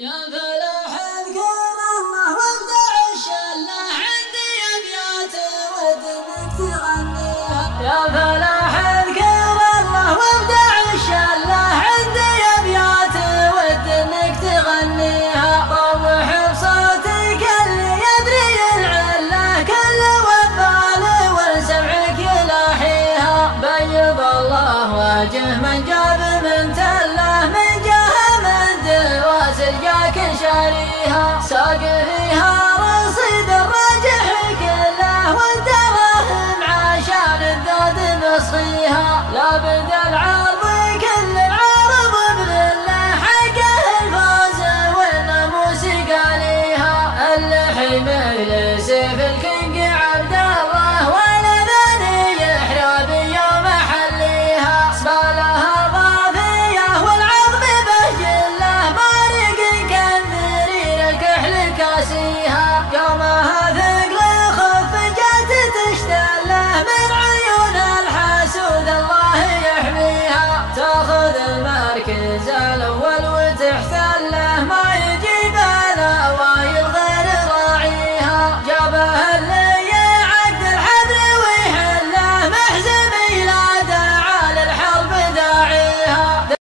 يا فلاح اذكر الله وابدع الشله عندي ابيات ودنك تغنيها. يا فلاح اذكر الله وابدع الشله عندي ابيات ودنك تغنيها. روح بصوتك اللي يدري العله كل وبال وسمعك يلاحيها. بيض الله وجه من جاب من تله من جهه من واسرجاك شاريها. ساق فيها رصيد الراجح كله والدراهم عشان الذود مصخيها. لابد العرض كل العرض بذله حقه الفوز والناموس قاليها. اللحي مثل سيف الكينج عبد الله والذاني يحرى بيوم حليها. صبالها ضافيه والعظم بهجله مارق كالذرير الكحل كاسيها. يومها ثقل خف جات تشتله من عيون الحسود الله يحميها. تاخذ المركز الاول وتحتاج